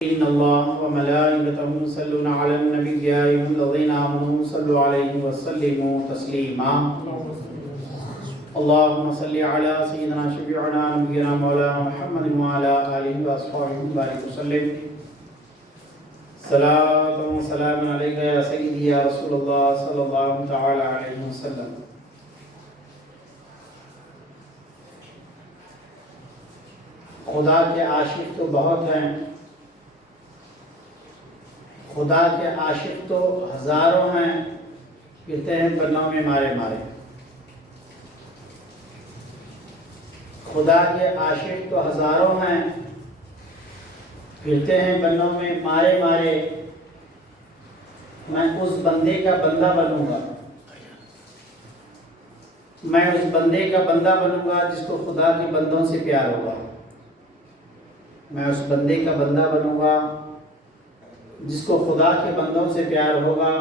إن الله وملائكته يصلون على النبي يا أيها الذين آمنوا صلوا عليه وسلموا تسليما اللهم صل على سيدنا شفيعنا نبينا مولانا محمد وعلى آله وأصحابه وبارك وسلم صلاة وسلام عليك يا سيدي يا رسول الله صلى الله تعالى عليه وسلم. خدا کے عاشق تو بہت ہیں، خدا کے عاشق تو ہزاروں ہیں، پھرتے ہیں بنوں میں مارے مارے. خدا کے عاشق تو ہزاروں ہیں، پھرتے ہیں بنوں میں مارے مارے. میں اس بندے کا بندہ بنوں گا، میں اس بندے کا بندہ بنوں گا جس کو خدا کے بندوں سے پیار ہوگا. میں اس بندے کا بندہ بنوں گا جس کو خدا کے بندوں سے پیار ہوگا.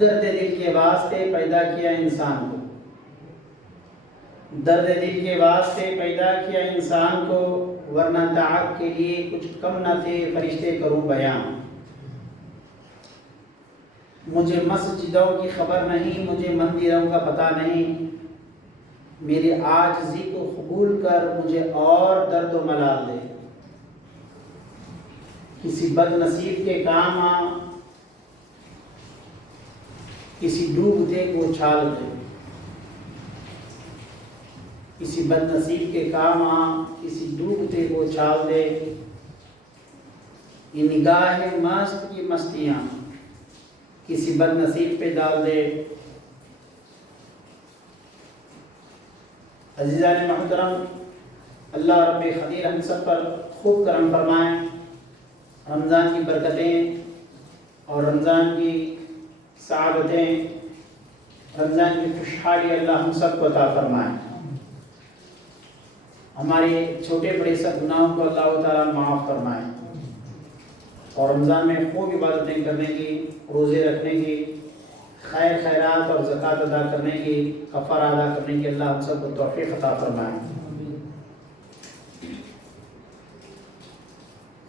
درد دل کے واسطے پیدا کیا انسان کو، درد دل کے واسطے پیدا کیا انسان کو، ورنہ تعب کے لیے کچھ کم نہ تھے فرشتے کروں بیان. مجھے مسجدوں کی خبر نہیں، مجھے مندروں کا پتہ نہیں. میری عاجزی کو قبول کر مجھے اور درد و ملال دے. کسی بد نصیب کے کام آ، کسی ڈوبتے کو چھال دے. کسی بد نصیب کے کام آ، کسی ڈوبتے کو چھال دے. یہ نگاہ مست کی مستیاں کسی بد نصیب پہ ڈال دے. عزیزان محترم، اللہ رب قدیر ہم سب پر خوب کرم فرمائیں. رمضان کی برکتیں اور رمضان کی سعادتیں، رمضان کی خوشحالی اللہ ہم سب کو عطا فرمائیں. ہمارے چھوٹے بڑے سب گناہوں کو اللہ تعالیٰ معاف فرمائیں، اور رمضان میں خوب عبادتیں کرنے کی، روزے رکھنے کی، خیر خیرات اور زکوٰۃ ادا کرنے کی، کفارہ ادا کرنے کی اللہ ہم سب کو توفیق عطا فرمائے.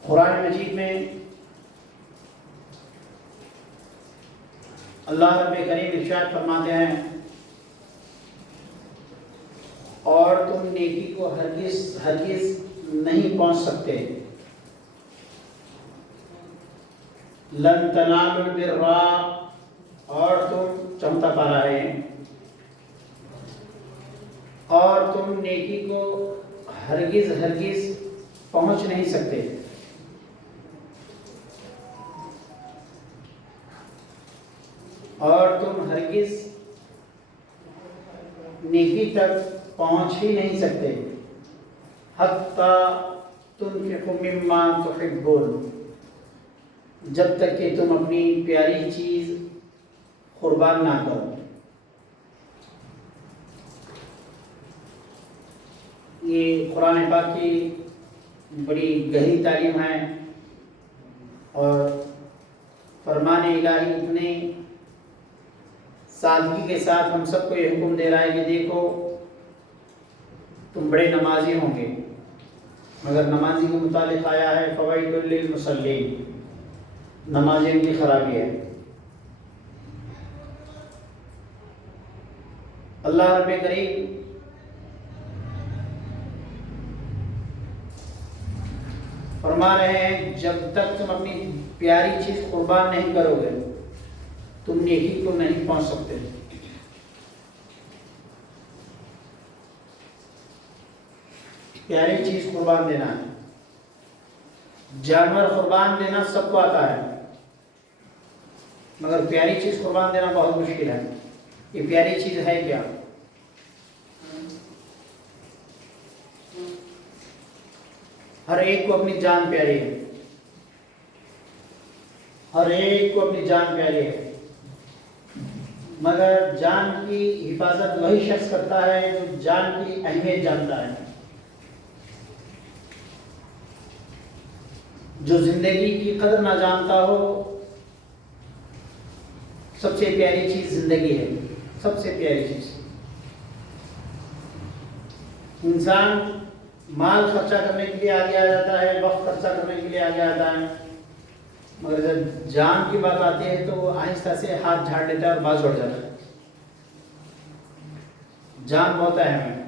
قرآن مجید میں اللہ رب کریم ارشاد فرماتے ہیں، اور تم نیکی کو ہرگز ہرگز نہیں پہنچ سکتے. لن تنالوا البر، اور تم چمتا پا رہے ہیں، اور تم نیکی کو ہرگز ہرگز پہنچ نہیں سکتے. اور تم ہرگز نیکی تک پہنچ ہی نہیں سکتے. حتی تنفقوا مما تحبون، جب تک کہ تم اپنی پیاری چیز قربان نہ کرو. یہ قرآن پاک کی بڑی گہری تعلیم ہے، اور فرمان الہی اتنے سادگی کے ساتھ ہم سب کو یہ حکم دے رہا ہے کہ دیکھو تم بڑے نمازی ہوں گے، مگر نمازی کے متعلق آیا ہے فویل للمصلین، نمازیوں کی خرابی ہے. اللہ رب کریم فرما رہے ہیں جب تک تم اپنی پیاری چیز قربان نہیں کرو گے تم نیکی کو نہیں پہنچ سکتے. پیاری چیز قربان دینا ہے. جانور قربان دینا سب کو آتا ہے، مگر پیاری چیز قربان دینا بہت مشکل ہے. یہ پیاری چیز ہے کیا؟ ہر ایک کو اپنی جان پیاری ہے، ہر ایک کو اپنی جان پیاری ہے، مگر جان کی حفاظت وہی شخص کرتا ہے جو جان کی اہمیت جانتا ہے. جو زندگی کی قدر نہ جانتا ہو، سب سے پیاری چیز زندگی ہے، سب سے پیاری چیز. انسان مال خرچہ کرنے کے لیے آگے آ جاتا ہے، وقت خرچہ کرنے کے لیے آگے آتا ہے، مگر جب جان کی بات آتی ہے تو وہ آہستہ سے ہاتھ جھاڑ لیتا ہے اور باز اڑ جاتا ہے۔ جان بہت اہم ہے،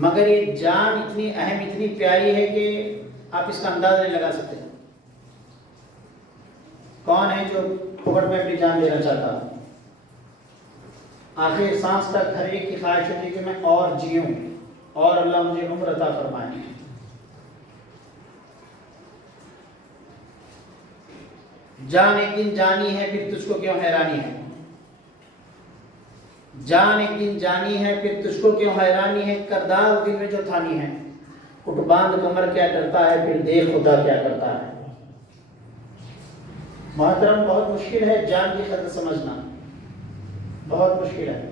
مگر یہ جان اتنی اہم اتنی پیاری ہے کہ آپ اس کا اندازہ نہیں لگا سکتے۔ کون ہے جو پھوکٹ میں اپنی جان دینا چاہتا؟ آخر سانس تک ہر ایک کی خواہش ہوتی ہے کہ میں اور جیوں اور اللہ مجھے عمر عطا فرمائے۔ جان ایک دن جانی ہے پھر تجھ کو کیوں حیرانی ہے، جان ایک دن جانی ہے پھر تجھ کو کیوں حیرانی ہے، کردار دل میں جو تھانی ہے، اٹھ باندھ کمر کیا کرتا ہے پھر دیکھ خدا کیا کرتا ہے۔ محترم بہت مشکل ہے جان کی قدر سمجھنا، بہت مشکل ہے۔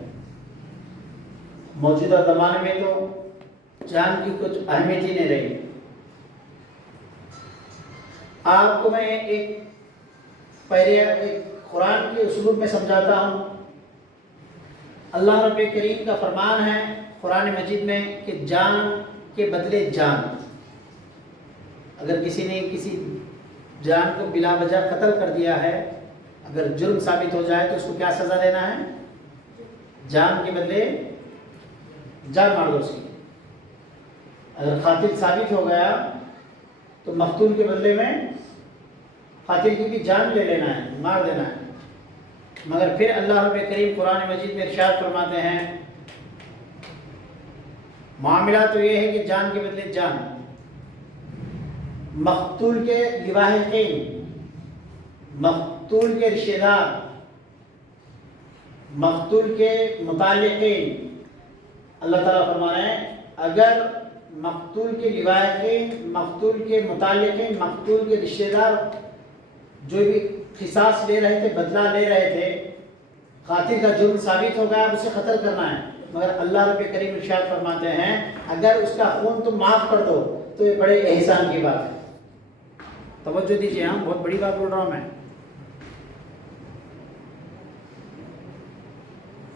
موجودہ زمانے میں تو جان کی کچھ اہمیت ہی نہیں رہی۔ آپ کو میں ایک قرآن کے اسلوب میں سمجھاتا ہوں۔ اللہ رب کریم کا فرمان ہے قرآن مجید میں کہ جان کے بدلے جان۔ اگر کسی نے کسی جان کو بلا وجہ قتل کر دیا ہے، اگر جرم ثابت ہو جائے تو اس کو کیا سزا دینا ہے؟ جان کے بدلے جان مار دو اس کی۔ اگر قاتل ثابت ہو گیا تو مقتول کے بدلے میں قاتل کی بھی جان لے لینا ہے، مار دینا ہے۔ مگر پھر اللہ رب کریم قرآن مجید میں ارشاد فرماتے ہیں معاملہ تو یہ ہے کہ جان کے بدلے جان، مقتول کے لواحقین، مقتول کے رشتہ دار، مقتول کے متعلقین، اللہ تعالیٰ فرما رہے ہیں اگر مقتول کے لواحقین، مقتول کے متعلقین، مقتول کے رشتہ دار جو بھی قصاص لے رہے تھے، بدلہ لے رہے تھے، قاتل کا جرم ثابت ہو گیا، اب اسے قتل کرنا ہے، مگر اللہ رب کریم ارشاد فرماتے ہیں اگر اس کا خون تم معاف کر دو تو یہ بڑے احسان کی بات ہے۔ توجہ دیجیے، ہاں بہت بڑی بات بول رہا ہوں میں۔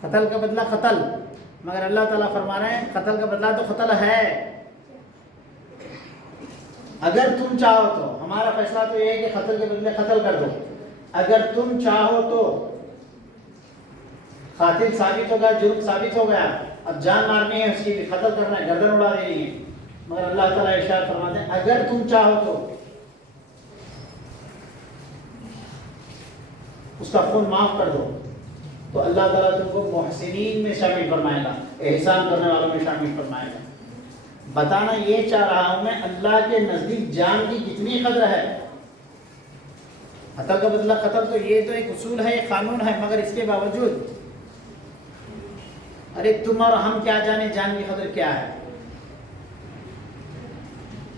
قتل کا بدلہ قتل، مگر اللہ تعالیٰ فرما رہے ہیں قتل کا بدلہ تو قتل ہے۔ اگر تم چاہو تو، ہمارا فیصلہ تو یہ ہے کہ قتل کے بدلے قتل کر دو، اگر تم چاہو تو قاتل ثابت ہو گیا، جرم ثابت ہو گیا، اب جان مارنی ہے اس کی، قتل کرنا ہے، گردن اڑا دینی ہے، مگر اللہ تعالیٰ ارشاد فرماتے ہیں اگر تم چاہو تو اس کا خون معاف کر دو تو اللہ تعالیٰ تم کو محسنین میں شامل فرمائے گا، احسان کرنے والوں میں شامل فرمائے گا۔ بتانا یہ چاہ رہا ہوں میں اللہ کے نزدیک جان کی کتنی قدر ہے۔ قتل کا بدلہ قتل تو یہ تو ایک اصول ہے، ایک قانون ہے، مگر اس کے باوجود ارے تم اور ہم کیا جانے جان کی قدر کیا ہے۔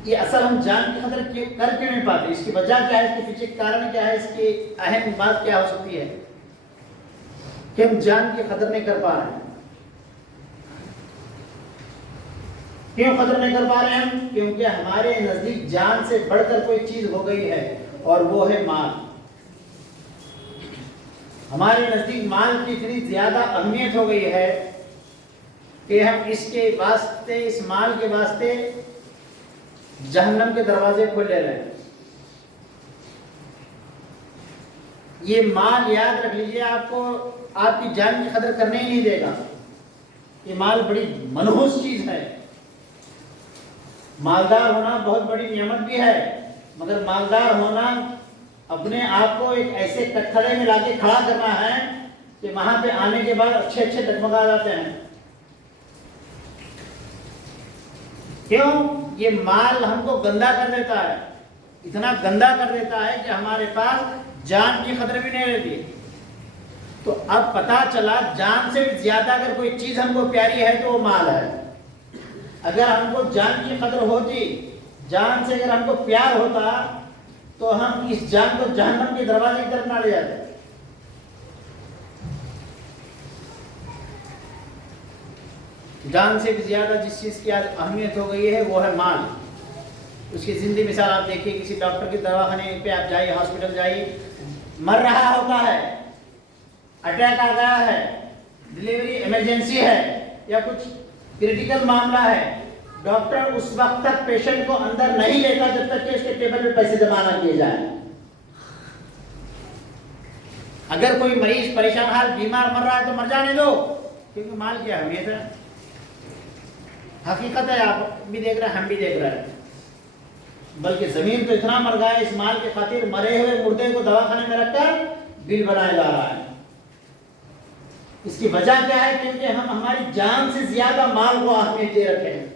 یہ اصل ہم جان کی قدر کر کیوں نہیں پاتے، اس کی وجہ کیا ہے، اس کے پیچھے کارن کیا ہے، اس کی اہم بات کیا ہو سکتی ہے کہ ہم جان کی قدر نہیں کر پا رہے ہیں۔ کیوں قدر نہیں کر پا رہے ہیں ہم؟ کیونکہ ہمارے نزدیک جان سے بڑھ کر کوئی چیز ہو گئی ہے اور وہ ہے مال۔ ہمارے نزدیک مال کی اتنی زیادہ اہمیت ہو گئی ہے کہ ہم اس کے واسطے، اس مال کے واسطے جہنم کے دروازے کھول لے رہے ہیں۔ یہ مال یاد رکھ لیجئے، آپ کو آپ کی جان کی قدر کرنے ہی نہیں دے گا۔ یہ مال بڑی منحوس چیز ہے۔ مالدار ہونا بہت بڑی نعمت بھی ہے، مگر مالدار ہونا اپنے آپ کو ایک ایسے کٹڑے میں لا کے کھڑا کرنا ہے کہ وہاں پہ آنے کے بعد اچھے اچھے ڈگمگا جاتے ہیں۔ کیوں؟ یہ مال ہم کو گندا کر دیتا ہے، اتنا گندا کر دیتا ہے کہ ہمارے پاس جان کی قدر بھی نہیں رہتی۔ تو اب پتا چلا جان سے زیادہ اگر کوئی چیز ہم کو پیاری ہے تو وہ مال ہے۔ اگر ہم کو جان کی قدر ہوتی، جان سے اگر ہم کو پیار ہوتا تو ہم اس جان کو جہنم کے دروازے کی طرف نہ لے جاتے۔ جان سے بھی زیادہ جس چیز کی آج اہمیت ہو گئی ہے وہ ہے مال۔ اس کی زندگی مثال آپ دیکھیے، کسی ڈاکٹر کے دواخانے پہ آپ جائیے، ہاسپٹل جائیے، مر رہا ہوتا ہے، اٹیک آ گیا ہے، ڈلیوری ایمرجنسی ہے یا کچھ کریٹیکل معاملہ ہے، ڈاکٹر اس وقت تک پیشنٹ کو اندر نہیں لیتا جب تک کہ اس کے ٹیبل پہ پیسے جمع نہ کیے جائیں. اگر کوئی مریض پریشان حال بیمار مر رہا ہے تو مر جانے دو، کیونکہ مال کی اہمیت ہے. حقیقت ہے، آپ بھی دیکھ رہے ہیں، ہم بھی دیکھ رہے ہیں. بلکہ زمین تو اتنا مر گیا ہے اس مال کے خاطر، مرے ہوئے مردے کو دواخانے میں رکھ کر بل بنایا جا رہا ہے. اس کی وجہ کیا ہے؟ کیونکہ ہم ہماری جان سے زیادہ مال کو اہمیت دے رکھے ہیں.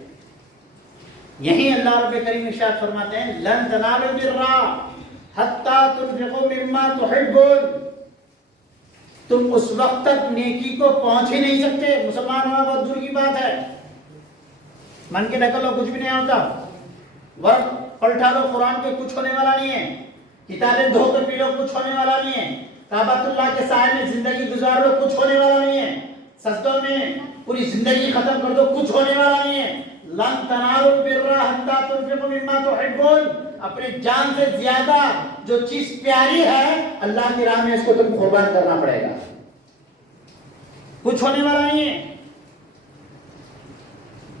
یہی اللہ رب کریم ارشاد فرماتے ہیں لن تنالوا البر حتی تنفقوا مما تحبون. تم اس وقت تک نیکی کو پہنچ ہی نہیں سکتے، مسلمان ہونا بہت دور کی بات ہے، من کے ڈھکل لو کچھ بھی نہیں ہوتا، ورق پلٹا لو قرآن کے کچھ ہونے والا نہیں ہے، کتابیں دھو کر پی لو کچھ ہونے والا نہیں ہے، کعبۃ اللہ کے سائے میں زندگی گزار لو کچھ ہونے والا نہیں ہے، سجدوں میں پوری زندگی ختم کر دو کچھ ہونے والا نہیں ہے. لن تنالوا البر حتی تنفقوا مما تحبون. اپنی جان سے زیادہ جو چیز پیاری ہے اللہ کی راہ میں اس کو تم قربان کرنا پڑے گا، کچھ ہونے والا نہیں ہے.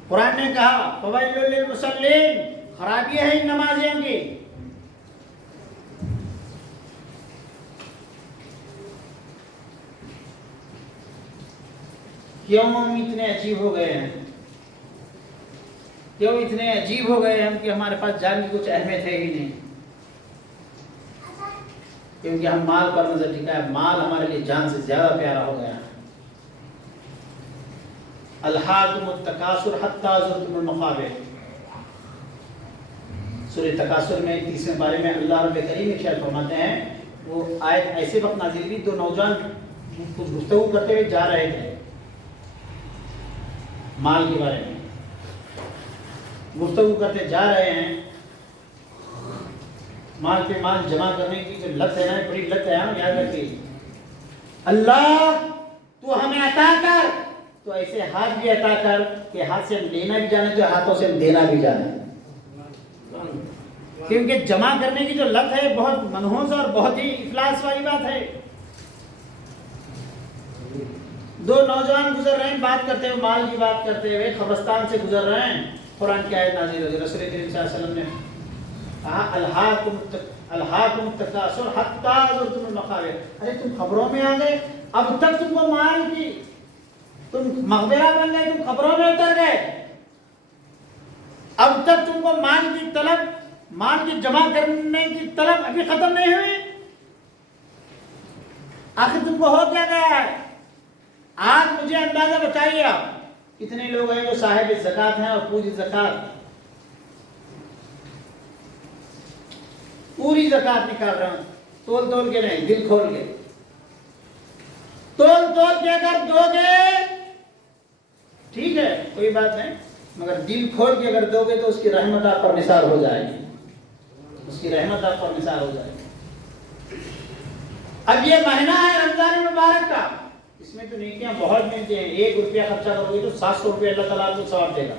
قرآن نے کہا فویل للمصلین، خرابی ہے ان نمازیوں کی. کیوں ہم اتنے عجیب ہو گئے ہیں؟ کیوں اتنے عجیب ہو گئے ہم کہ ہمارے پاس جان کی کچھ اہمیت ہے ہی نہیں؟ کیونکہ ہم مال پر نظر ٹکا ہے، مال ہمارے لیے جان سے زیادہ پیارا ہو گیا ہے. الہاکم التکاثر حتی زرتم المقابر. سورہ تکاثر میں 30ویں پارے میں اللہ رب کریم ارشاد فرماتے ہیں، وہ آیت ایسے وقت نازل ہوئی، دو نوجوان کچھ گفتگو کرتے ہوئے جا رہے تھے مال کے بارے میں، گفتگو کرتے جا رہے ہیں. مال پہ مال جمع کرنے کی جو لت ہے نا، بڑی لت ہے، ہم یاد رکھیے. اللہ تو ہمیں عطا کر، تو ایسے ہاتھ بھی عطا کر کہ ہاتھ سے ہم لینا بھی جانے تو ہاتھوں سے ہم دینا بھی جانے. کیونکہ جمع کرنے کی جو لت ہے بہت منحوس اور بہت ہی افلاس والی بات ہے. دو نوجوان گزر رہے ہیں، بات کرتے ہوئے، مال کی بات کرتے ہوئے، قبرستان سے گزر رہے ہیں. قرآن کی آیت نازل ہوئی، رسول کریم صلی اللہ علیہ وسلم نے کہا الہاکم التکاثر حتی زرتم المقابر. ارے تم خبروں میں آ گئے، اب تک تم کو مال کی، تم مقبرہ بن گئے، تم خبروں میں اتر گئے. اب تک تم کو مال کی طلب، مال کی جمع کرنے کی طلب ابھی ختم نہیں ہوئی. آخر تم کو ہو کیا گیا ہے؟ آج مجھے اندازہ بتائیے آپ کتنے لوگ ہیں جو صاحب زکوٰۃ ہیں اور پوری زکوٰۃ نکال رہے ہیں، تول کے نہیں، دل کھول کے. تول کے اگر دو گے ٹھیک ہے کوئی بات نہیں، مگر دل کھول کے اگر دو گے تو اس کی رحمت آپ پر نثار ہو جائے گی، اس کی رحمت آپ پر نثار ہو جائے گی. اب یہ مہینہ ہے رمضان مبارک کا، اس میں تو نیکیاں بہت ملتی ہیں. 1 روپیہ خرچہ کرو گے تو 700 روپیہ اللہ تعالیٰ آپ کو ثواب دے گا.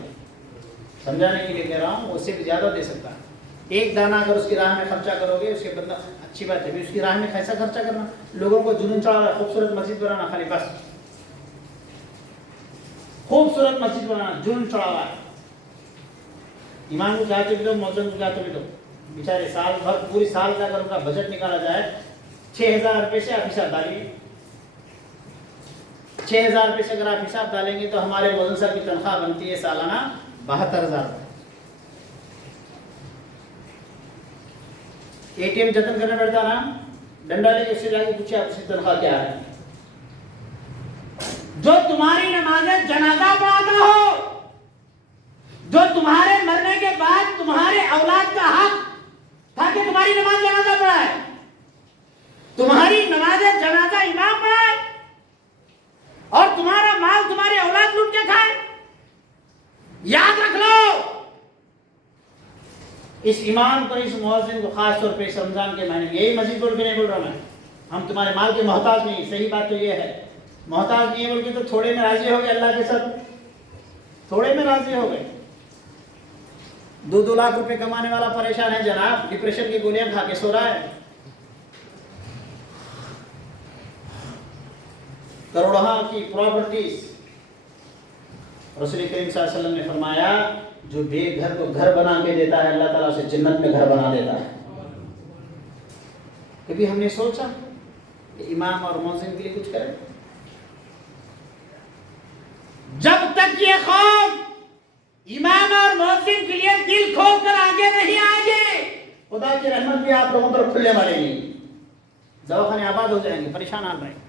سمجھانے کے لیے کہہ رہا ہوں، اس سے بھی زیادہ دے سکتا ہے. 1 دانہ اگر اس کی راہ میں خرچہ کرو گے، اس کے بندہ اچھی بات ہے، اس کی راہ میں کیسا خرچہ کرنا؟ لوگوں کو جنون چڑھا رہا ہے، خوبصورت مسجد بنانا، خالی بس خوبصورت مسجد بنانا، جنون چڑھا ہوا ہے. ایمان کو چاہتے بھی دو، موزن کو چاہتے بھی دو. بیچارے سال بھر، پوری سال کا اگر ان کا بجٹ نکالا جائے 6000 روپے سے آپ حساب ڈالیے، 6000 روپے سے اگر آپ حساب ڈالیں گے تو ہمارے موزن صاحب کی تنخواہ بنتی ہے سالانہ 72000 روپے. ATM جتن کرنے بیٹھتا نا، ڈنڈا لے کے اس سے جا کے پوچھے آپ اس کی تنخواہ کیا ہے. جو تمہاری نماز جنازہ پڑھاتا ہو، جو تمہارے مرنے کے بعد تمہارے اولاد کا حق تھا کہ تمہاری نماز جنازہ پڑھائے، تمہاری نماز جنازہ امام پڑھائے، اور تمہارا مال تمہاری اولاد لوٹ کے کھائے. یاد رکھ لو اس امام کو، اس مؤذن کو، خاص طور پہ اس رمضان کے مہینے میں. یہی مسجد بول کے نہیں بول رہا میں، ہم تمہارے مال کے محتاج نہیں. صحیح بات تو یہ ہے، محتاج نہیں ہے بول کے تو تھوڑے میں راضی ہو گئے اللہ کے ساتھ، تھوڑے میں راضی ہو گئے. 2 لاکھ روپے کمانے والا پریشان ہے جناب، ڈپریشن کی گولیاں کھا کے سو رہا ہے. کروڑوں کی پراپرٹیز. رسول کریم صلی اللہ علیہ وسلم نے فرمایا جو بے گھر کو گھر بنا کے دیتا ہے اللہ تعالیٰ اسے جنت میں گھر بنا دیتا ہے. کبھی ہم نے سوچا کہ امام اور مؤذن کے لیے کچھ کریں؟ جب تک یہ خوف امام اور مؤذن کے لیے دل کھول کر آگے نہیں آئے گے، خدا کی رحمت بھی آپ لوگوں پر کھلنے والے نہیں. دواخانے آباد ہو جائیں گے، پریشان آ رہے ہیں.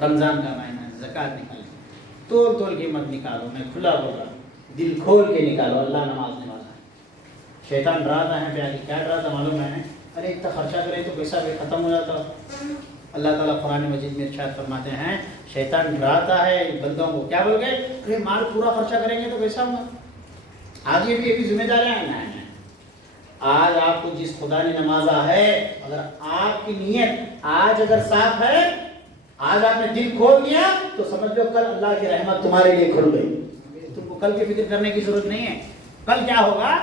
رمضان کا مہینہ ہے، زکوٰۃ نکالیں، تول کے مت نکالو. میں کھلا بول رہا ہوں، دل کھول کے نکالو. اللہ نماز نے والا ہے. شیطان ڈراتا ہے پہ کیا ڈراتا معلوم ہے؟ ارے اتنا خرچہ کرے تو پیسہ بھی ختم ہو جاتا. اللہ تعالیٰ قرآن مجید میں ارشاد فرماتے ہیں شیطان ڈراتا ہے بندوں کو، کیا بول گئے؟ ارے مال پورا خرچہ کریں گے تو پیسہ ہوگا. آج یہ بھی ذمہ داریاں ہیں. آج آپ کو جس خدا نے نمازا ہے، اگر آپ کی نیت آج اگر صاف ہے، آج آپ نے دل کھول دیا تو سمجھ لو کل اللہ کی رحمت تمہارے لیے کھل گئی. تم کو کل کی فکر کرنے کی ضرورت نہیں ہے. کل کیا ہوگا؟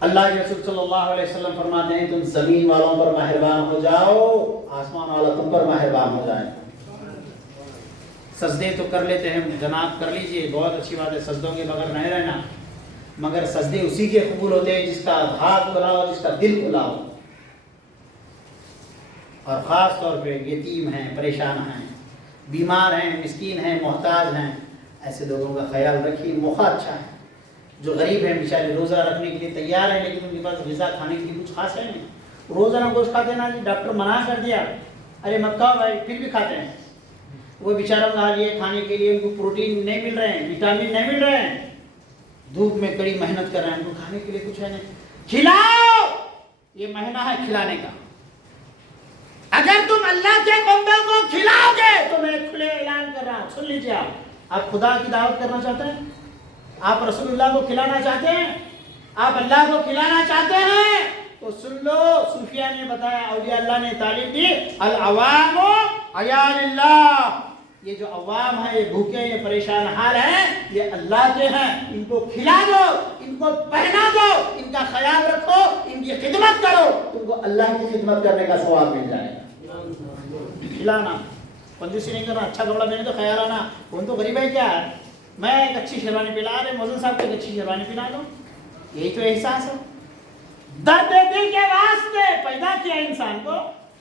اللہ کے رسول صلی اللہ علیہ وسلم فرماتے ہیں تم زمین والوں پر مہربان ہو جاؤ، آسمان والا تم پر مہربان ہو جائے. سجدے تو کر لیتے ہیں جناب، کر لیجئے، بہت اچھی بات ہے، سجدوں کے بغیر نہیں رہنا. مگر سجدے اسی کے قبول ہوتے ہیں جس کا ہاتھ کھلا ہو، جس کا دل کھلا ہو. اور خاص طور پہ یتیم ہیں، پریشان ہیں، بیمار ہیں، مسکین ہیں، محتاج ہیں، ایسے لوگوں کا خیال رکھیے. موقع اچھا ہے. جو غریب ہیں بیچارے روزہ رکھنے کے لیے تیار ہیں لیکن ان کے پاس غذا کھانے کے لیے کچھ خاص ہے نہیں. روزانہ گوشت کھاتے نا جی، ڈاکٹر منع کر دیا، ارے مت کھاؤ بھائی، پھر بھی کھاتے ہیں. وہ بیچاروں کا حال یہ کھانے کے لیے ان کو پروٹین نہیں مل رہے ہیں، وٹامن نہیں مل رہے ہیں، دھوپ میں کڑی محنت کر رہے ہیں، ان کو کھانے کے لیے کچھ ہے نہیں. کھلاؤ، یہ مہینہ ہے کھلانے کا. اگر تم اللہ کے بندوں کو کھلاؤ گے تو میں کھلے اعلان کر رہا ہوں، سن لیجیے. آپ خدا کی دعوت کرنا چاہتے ہیں، آپ رسول اللہ کو کھلانا چاہتے ہیں، آپ اللہ کو کھلانا چاہتے ہیں تو سن لو. صوفیہ نے بتایا، اولیاء اللہ نے تعلیم دی، العوام عیال اللہ. یہ جو عوام ہیں، یہ بھوکے، یہ پریشان حال ہیں، یہ اللہ کے ہیں. ان کو کھلا دو، ان کو پہنا دو، ان کا خیال رکھو، ان کی خدمت کرو، تم کو اللہ کی خدمت کرنے کا ثواب مل جائے گا. کھلانا، کنجوسی نہیں کرنا. اچھا کپڑا پہنے تو خیال آنا، کون تو غریب ہے کیا ہے، میں ایک اچھی شیروانی پلا رہے، موزن صاحب کو ایک اچھی شیروانی پلا دو. یہی تو احساس ہے. درد دل کے واسطے پیدا کیا انسان کو.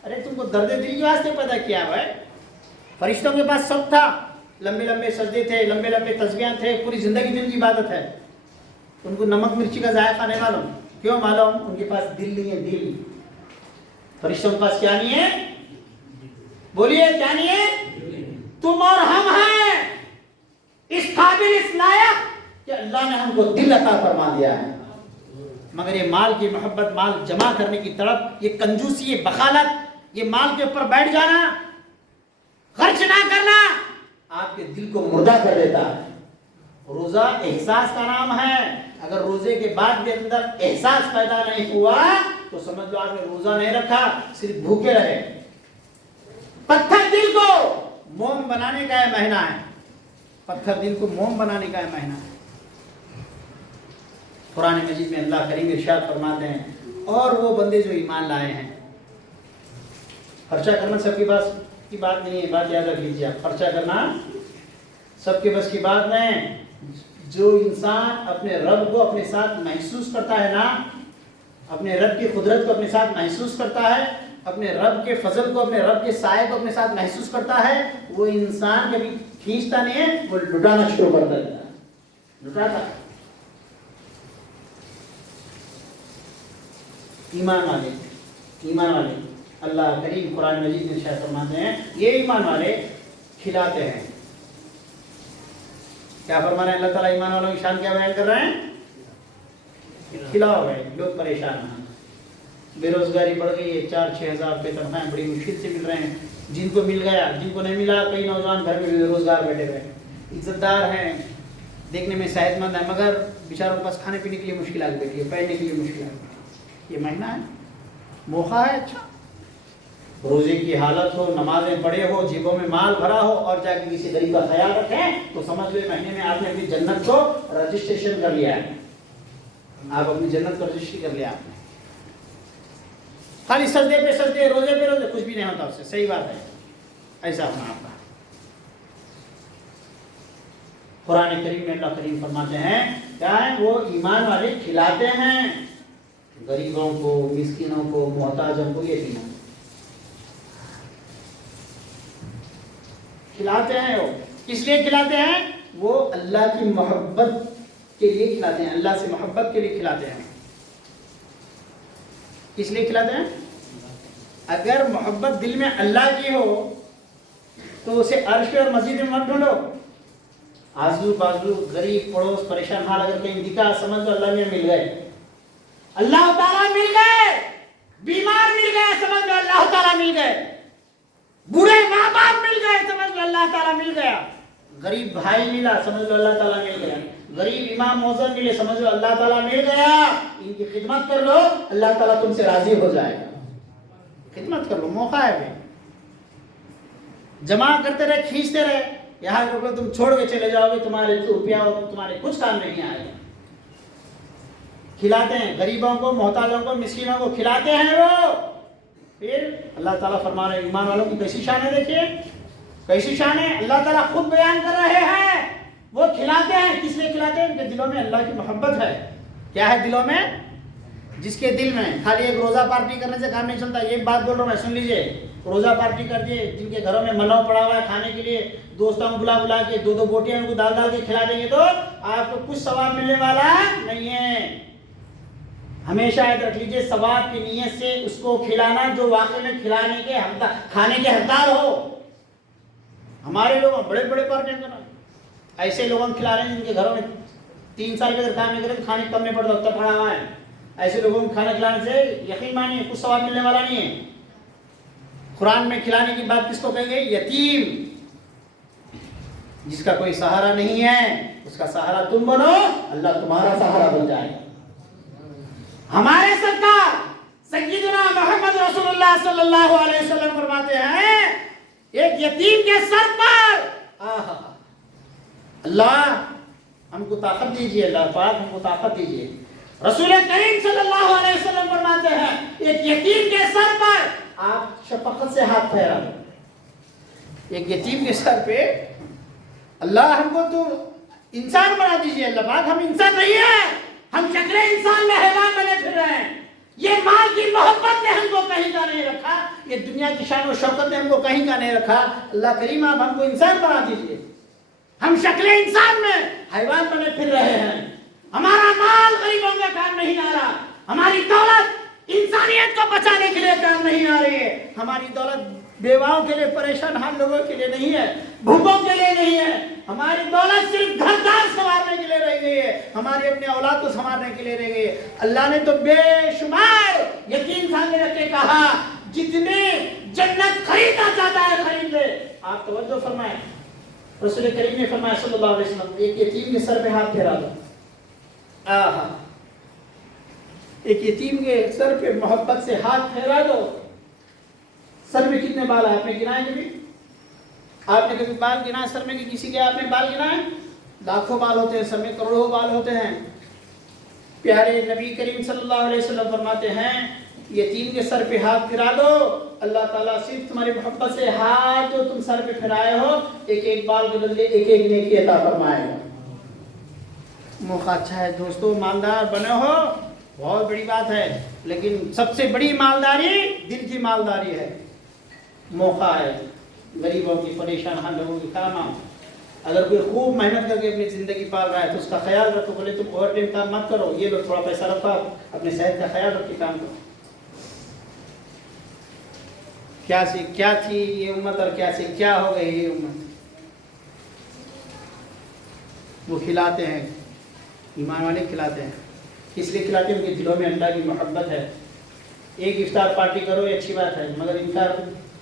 ارے تم کو درد دل کے واسطے پیدا کیا بھائی. فرشتوں کے پاس سب تھا، لمبے لمبے سجدے تھے، لمبے لمبے تسبیحاں تھے، پوری زندگی دل کی عبادت ہے. ان کو نمک مرچی کا ذائقہ نہیں معلوم. کیوں معلوم؟ ان کے پاس دل نہیں ہے. دل فرشتوں کے پاس کیا نہیں ہے؟ بولیے کیا نہیں ہے؟ تم اور ہم ہیں اس قابل، اس لائق کہ اللہ نے ہم کو دل عطا فرما دیا ہے. مگر یہ مال کی محبت، مال جمع کرنے کی طرف، یہ کنجوسی، یہ بخالت، یہ مال کے اوپر بیٹھ جانا، خرچ نہ کرنا، آپ کے دل کو مردہ کر دیتا ہے. روزہ احساس کا نام ہے. اگر روزے کے بعد بھی اندر احساس پیدا نہیں ہوا تو سمجھ لو آپ نے روزہ نہیں رکھا، صرف بھوکے رہے. پتھر دل کو موم بنانے کا یہ مہینہ ہے. پتھر دل کو موم بنانے کا یہ مہینہ ہے. قرآن مجید میں اللہ کریم ارشاد فرماتے ہیں اور وہ بندے جو ایمان لائے ہیں. خرچہ کرنا سب کے بس کی بات نہیں ہے، بات یاد رکھ لیجیے آپ. خرچہ کرنا سب کے بس کی بات نہیں. جو انسان اپنے رب کو اپنے ساتھ محسوس کرتا ہے نا، اپنے رب کی قدرت کو اپنے ساتھ محسوس کرتا ہے، اپنے رب کے فضل کو، اپنے رب کے سائے کو اپنے ساتھ محسوس کرتا ہے، وہ انسان کبھی کھینچتا نہیں ہے، وہ لٹانا شروع کرتا ہے. لٹاتا ہے. ایمان والے، ایمان والے اللہ کریم قرآن مجید میں ارشاد فرماتے ہیں یہ ایمان والے کھلاتے ہیں. کیا فرما رہے ہیں اللہ تعالیٰ؟ ایمان والوں کی شان کیا بیان کر رہے ہیں؟ کھلاؤ بھائی. لوگ پریشان ہیں، بے روزگاری بڑھ گئی ہے، 4-6 ہزار روپے تنخواہیں بڑی مشکل سے مل رہے ہیں. جن کو مل گیا، جن کو نہیں ملا، کئی نوجوان گھر میں بے روزگار بیٹھے ہوئے. عزت دار ہیں، دیکھنے میں صحت مند ہیں، مگر بیچاروں کے پاس کھانے پینے کے لیے مشکل آ بیٹھی ہے، پہننے کے لیے مشکل آ. یہ مہینہ ہے، موقع ہے اچھا. روزے کی حالت ہو، نمازیں پڑھے ہو، جیبوں میں مال بھرا ہو اور جا کے کسی غریب کا خیال رکھیں تو سمجھ لو مہینے میں آپ نے اپنی جنت کو رجسٹریشن کر لیا ہے. آپ اپنی جنت کو رجسٹری کر لیا آپ نے. خالی سجدے پہ سجدے، روزے پہ روزے، کچھ بھی نہیں ہوتا اس سے. صحیح بات ہے، ایسا ہونا آپ کا. قرآن کریم میں اللہ کریم فرماتے ہیں کیا ہے وہ ایمان والے کھلاتے ہیں غریبوں کو، مسکینوں کو، محتاجوں کو، یتیموں کو کھلاتے ہیں۔ وہ کس لیے کھلاتے ہیں؟ وہ اللہ کی محبت کے لیے کھلاتے ہیں، اللہ سے محبت کے لیے کھلاتے ہیں۔ کس لیے کھلاتے ہیں؟ اگر محبت دل میں اللہ کی ہو تو اسے عرش اور مسجد میں مت ڈھونڈو، آزو بازو غریب پڑوس پریشان حال اگر کہیں دکھا سمجھ تو اللہ میں مل گئے، اللہ تعالیٰ مل گئے، بیمار مل گئے سمجھ لو اللہ تعالیٰ مل گئے، بوڑھے ماں باپ مل گئے سمجھ لو اللہ تعالیٰ مل گیا، غریب بھائی ملا سمجھ لو اللہ تعالیٰ مل گیا، غریب امام موذن ملے سمجھ لو اللہ تعالیٰ مل گیا۔ ان کی خدمت کر لو اللہ تعالیٰ تم سے راضی ہو جائے گا، خدمت کر لو، موقع ہے بھائی، جمع کرتے رہے کھینچتے رہے، یہاں روپے تم چھوڑ کے چلے جاؤ گے تمہارے روپیہ تمہارے کچھ کام نہیں آئے گا۔ کھلاتے ہیں غریبوں کو، محتاجوں کو، مسکینوں کو کھلاتے ہیں وہ۔ پھر اللہ تعالیٰ فرما رہے ہیں ایمان والوں کی کیسی شان ہے، دیکھیے کیسی شان ہے، اللہ تعالیٰ خود بیان کر رہے ہیں وہ کھلاتے ہیں۔ کس لیے کھلاتے ہیں؟ ان کے دلوں میں اللہ کی محبت ہے۔ کیا ہے دلوں میں؟ جس کے دل میں خالی ایک روزہ پارٹی کرنے سے کام نہیں چلتا، یہ بات بول رہا ہوں میں، سن لیجئے، روزہ پارٹی کر دیے، جن کے گھروں میں منو پڑا ہوا ہے کھانے کے لیے، دوستوں کو بلا بلا کے دو بوٹیاں ان کو ڈال ڈال کے کھلا دیں گے تو آپ کو کچھ ثواب ملنے والا نہیں ہے۔ ہمیشہ یاد رکھ لیجئے ثواب کی نیت سے اس کو کھلانا جو واقعی میں کھلانے کے کھانے کے حقدار ہو۔ ہمارے لوگ بڑے بڑے پارٹیاں کر رہے ہیں، ایسے لوگوں کو کھلا رہے ہیں جن کے گھروں میں 3 سال کے اگر کام نہیں کرے کھانے کم نہیں پڑتا، اتنا پڑا ہوا ہے۔ ایسے لوگوں کو کھانا کھلانے سے یقین مانیے کچھ ثواب ملنے والا نہیں ہے۔ قرآن میں کھلانے کی بات کس کو کہی گئی؟ یتیم، جس کا کوئی سہارا نہیں ہے اس کا سہارا تم بنو، اللہ تمہارا سہارا بن جائے گا۔ ہمارے سرکار سیدنا محمد رسول اللہ صلی اللہ علیہ وسلم فرماتے ہیں ایک یتیم کے سر پر اللہ ہم کو طاقت دیجئے، اللہ پاک ہم کو طاقت دیجئے۔ رسول کریم صلی اللہ علیہ وسلم فرماتے ہیں ایک یتیم کے سر پر آپ شفقت سے ہاتھ پھیرا دو۔ ایک یتیم کے سر پہ اللہ ہم کو تو انسان بنا دیجئے، اللہ پاک ہم انسان نہیں ہیں، ہم شکل انسان میں حیوان بنے پھر رہے ہیں۔ یہ مال کی محبت نے ہم کو کہیں کا نہیں رکھا، یہ دنیا کی شان و شوکت نے ہم کو کہیں کا نہیں رکھا۔ اللہ کریم آپ ہم کو انسان بنا دیجئے، ہم شکل انسان میں حیوان بنے پھر رہے ہیں، ہمارا مال غریبوں میں کام نہیں آ رہا، ہماری دولت انسانیت کو بچانے کے لیے کام نہیں آ رہی ہے، ہماری دولت بیواؤں کے لیے پریشان حال لوگوں کے لیے نہیں ہے، بھوکوں کے لیے نہیں ہے، ہماری دولت صرف گھر دار سنوارنے کے لیے رہ گئی ہے، ہماری اپنے اولاد کو سنوارنے کے لیے رہ گئی ہے۔ اللہ نے تو بے شمار یقین سامنے رکھ کے کہا جتنے جنت خریدنا چاہتا ہے خرید لے۔ آپ توجہ فرمائیں، رسول کریم نے فرمایا صلی اللہ علیہ وسلم ایک یتیم کے سر پہ ہاتھ پھیرا دو۔ ایک یتیم کے سر پہ محبت سے ہاتھ پھیرا دو۔ سر میں کتنے بال ہیں آپ نے گنائے کبھی؟ آپ نے کبھی بال گنائے سر میں کہ کسی کے آپ نے بال گنائے؟ لاکھوں بال ہوتے ہیں سر میں، کروڑوں بال ہوتے ہیں۔ پیارے نبی کریم صلی اللہ علیہ وسلم فرماتے ہیں یتیم کے سر پہ ہاتھ پھرا دو، اللہ تعالیٰ صرف تمہاری محبت سے ہاتھ جو تم سر پہ پھرائے ہو ایک ایک بال کے بدلے ایک ایک نیکی عطا فرمائے گا۔ موقع اچھا ہے دوستو، مالدار بنے ہو بہت بڑی بات ہے، لیکن سب سے بڑی مالداری دل کی مالداری ہے۔ موقع ہے غریبوں کی، پریشان حال لوگوں کی کام آؤ۔ اگر کوئی خوب محنت کر کے اپنی زندگی پال رہا ہے تو اس کا خیال رکھو، بولے تم اوور ٹائم کام مت کرو، یہ لوگ تھوڑا پیسہ رکھو، اپنے صحت کا خیال رکھ کے کام کرو۔ کیا تھی یہ امت اور کیا ہو گئی یہ امت؟ وہ کھلاتے ہیں، ایمان والے کھلاتے ہیں۔ کس لیے کھلاتے ہیں؟ ان کے دلوں میں اللہ کی محبت ہے۔ ایک افطار پارٹی کرو یہ اچھی بات ہے، مگر افطار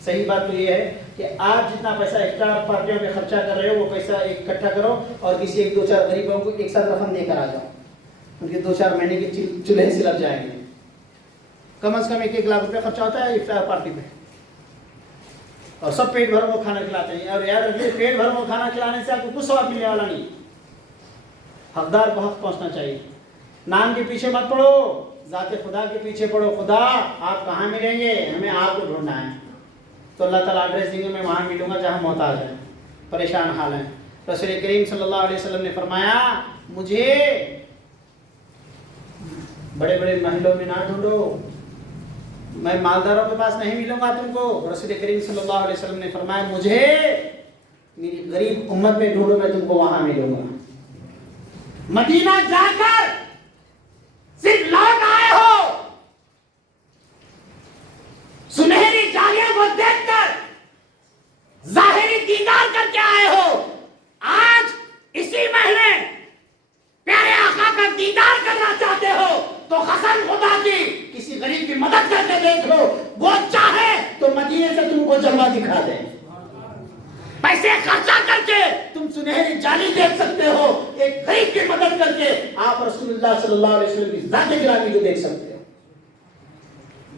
صحیح بات تو یہ ہے کہ آپ جتنا پیسہ افطار پارٹیوں میں خرچہ کر رہے ہو وہ پیسہ اکٹھا کرو اور کسی ایک دو چار غریبوں کو ایک ساتھ رقم دے کر آ جاؤ، ان کے 2-4 مہینے کے چولہے سے لگ جائیں گے۔ کم از کم 1-1 لاکھ روپے خرچہ ہوتا ہے افطار پارٹی پہ، اور سب پیٹ بھر کو کھانا کھلاتے ہیں۔ اور یاد رکھیے پیٹ بھر کو کھانا کھلانے سے آپ کو کچھ ثواب ملنے والا نہیں، حقدار کو حق پہنچنا چاہیے۔ نام کے پیچھے مت پڑو، ذات خدا کے پیچھے پڑو۔ خدا آپ کہاں ملیں گے؟ ہمیں آپ کو ڈھونڈنا ہے، تو اللہ تعالیٰ ایڈریس دیں گے میں وہاں ملوں گا جہاں محتاج ہیں، پریشان حال ہیں۔ رسول کریم صلی اللہ علیہ وسلم نے فرمایا مجھے بڑے بڑے محلوں میں نہ ڈھونڈو، میں مالداروں کے پاس نہیں ملوں گا تم کو۔ رسول کریم صلی اللہ علیہ وسلم نے فرمایا مجھے میری غریب امت میں ڈھونڈو، میں تم کو وہاں ملوں گا۔ مدینہ جا کر صرف لوٹ آئے ہو، سنہری جالیوں کو دیکھ کر ظاہری دیدار کر کے آئے ہو، آج اسی مہینے پیارے آقا کا دیدار کرنا چاہتے ہو تو قسم خدا کی کسی غریب کی مدد کر کے دیکھ لو، وہ چاہے تو مدینے سے تم کو جلوہ دکھا دے، پیسے خرچہ کر کے تم سنہری جالی دیکھ سکتے ہو، ایک غریب کی مدد کر کے آپ رسول اللہ صلی اللہ علیہ وسلم کی ذات گرامی کو دیکھ سکتے ہو۔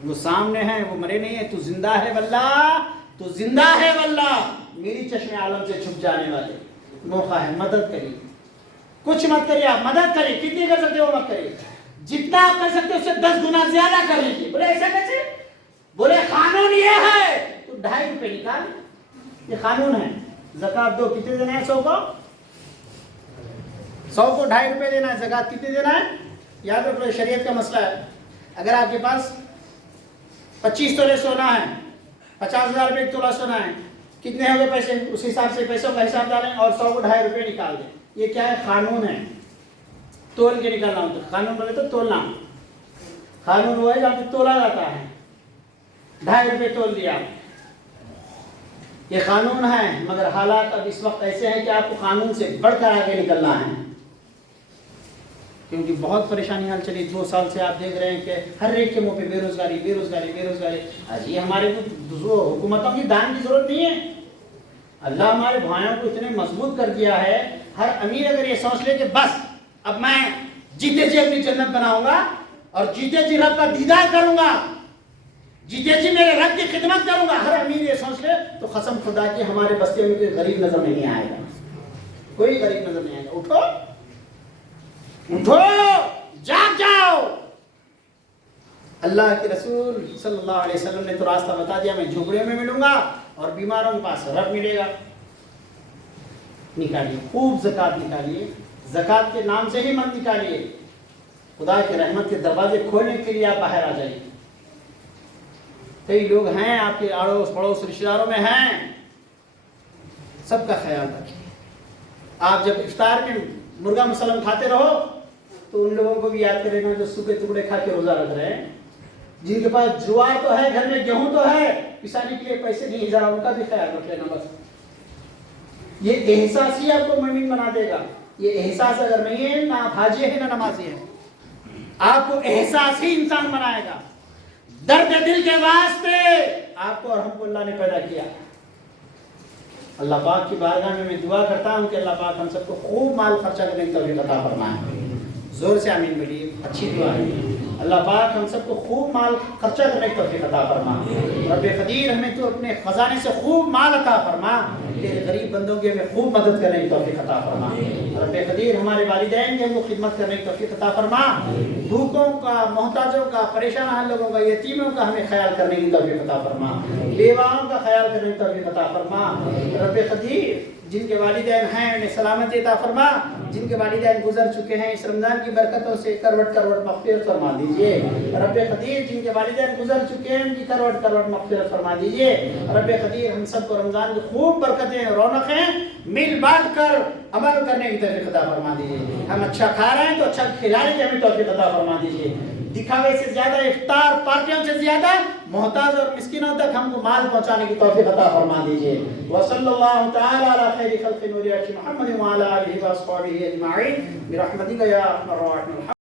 وہ سامنے ہے، وہ مرے نہیں ہے، تو زندہ ہے واللہ، تو زندہ ہے واللہ، میری چشم عالم سے چھپ جانے والے۔ موقع ہے، مدد کریے، کچھ مت کریے، آپ مدد کریے، کتنی کر سکتے ہو مت کریے، جتنا آپ کر سکتے ہو اس سے 10 گنا زیادہ کر لیجیے۔ بولے ایسا کیسے؟ بولے قانون یہ ہے، تو 2.5 روپے نکال، یہ قانون ہے۔ زکات دو، کتنے دینا ہے؟ 100 کو 2.5 روپے دینا ہے۔ زکات کتنے دینا ہے؟ یاد رکھو، شریعت کا مسئلہ ہے۔ اگر آپ کے پاس 25 تولے سونا ہے، 50,000 روپے ایک تولہ سونا ہے، کتنے ہو گئے پیسے؟ اس حساب سے پیسوں کا حساب ڈالیں اور 100 کو 2.5 روپے نکال دیں۔ یہ کیا ہے؟ قانون ہے، تول کے نکالنا ہوتا ہے۔ قانون بولے تو تولنا، قانون وہ ہے جہاں پہ تولا جاتا ہے۔ 2.5 روپے تول دیا، یہ قانون ہے، مگر حالات اب اس وقت ایسے ہیں کہ آپ کو قانون سے بڑھ کر آگے نکلنا ہے، کیونکہ بہت پریشانیاں چلی 2 سال سے۔ آپ دیکھ رہے ہیں کہ ہر ایک کے منہ پہ بے روزگاری، بے روزگاری، بے روزگاری۔ یہ ہمارے کو حکومتوں کی دان کی ضرورت نہیں ہے، اللہ ہمارے بھائیوں کو اتنے مضبوط کر دیا ہے۔ ہر امیر اگر یہ سوچ لے کہ بس اب میں جیتے جی اپنی جنت بناؤں گا اور جیتے جی رب کا دیدار کروں گا، جیتے جی میرے رب کی خدمت کروں گا، ہر امیر یہ سوچ لے تو قسم خدا کی ہمارے بستے میں کوئی غریب نظر نہیں آئے گا، کوئی غریب نظر نہیں آئے گا۔ اٹھو اٹھو، جاگ جاؤ۔ اللہ کے رسول صلی اللہ علیہ وسلم نے تو راستہ بتا دیا، میں جھوپڑیوں میں ملوں گا اور بیماروں کے پاس رب ملے گا۔ نکالیے، خوب زکات نکالیے، زکات کے نام سے ہی مت نکالیے، خدا کی رحمت کے دروازے کھولنے کے لیے آپ باہر آ جائیے۔ کئی لوگ ہیں آپ کے اڑوس پڑوس رشتہ داروں میں ہیں، سب کا خیال رکھیے۔ آپ جب افطار میں مرغا مسلم کھاتے رہو تو ان لوگوں کو بھی یاد کرے نا جو سوکھے ٹکڑے کھا کے روزہ رکھ رہے ہیں، جن کے پاس جوار تو ہے گھر میں، گیہوں تو ہے، پسانے کے لیے پیسے نہیں جا رہا، ان کا بھی خیال رکھ لینا بس۔ یہ احساس ہی آپ کو مومن بنا دے گا۔ یہ احساس اگر نہیں ہے، نہ آپ حاجی ہے نہ نمازی ہے، آپ کو احساس ہی انسان بنائے گا۔ درد دل کے واسطے آپ کو اور ہم کو اللہ نے پیدا کیا۔ اللہ پاک کی بارگاہ میں دعا کرتا ہوں کہ اللہ پاک ہم سب کو خوب مال خرچہ کرنے کی توفیق عطا فرمائے۔ زور سے آمین بولیے، اچھی دعا ہے۔ اللہ پاک ہم سب کو خوب مال خرچہ کرنے کی توفیق عطا فرما۔ رب قدیر ہمیں تو اپنے خزانے سے خوب مال عطا فرما، تیرے غریب بندوں کی ہمیں خوب مدد کرنے کی توفیق عطا فرما۔ رب قدیر ہمارے والدین کی ہم کو خدمت کرنے کی توفیق عطا فرما، بھوکوں کا، محتاجوں کا، پریشان حال لوگوں کا، یتیموں کا ہمیں خیال کرنے کی توفیق عطا فرما، بیواؤں کا خیال کرنے کی توفیق عطا فرما۔ رب قدیر جن کے والدین ہیں انہیں سلامتی عطا فرما، جن کے والدین گزر چکے ہیں اس رمضان کی برکتوں سے کروٹ کروٹ مغفرت فرما دیجئے۔ رب قدیر جن کے والدین گزر چکے ہیں ان کی کروٹ کروٹ مغفرت فرما دیجئے۔ رب قدیر ہم سب کو رمضان کی خوب برکتیں، رونقیں مل بانٹ کر عمل کرنے کی توفیق عطا فرما دیجئے۔ ہم اچھا کھا رہے ہیں تو اچھا کھلانے کی ہمیں توفیق عطا فرما دیجئے۔ دکھاوے سے زیادہ، افطار پارٹیوں سے زیادہ محتاج اور مسکینوں تک ہم کو مال پہنچانے کی توفیق عطا فرما دیجئے۔ وصلی اللہ تعالی علی خیر خلق نور محمد وعلی آلہ وصحبہ اجمعین برحمتک یا ارحم الراحمین۔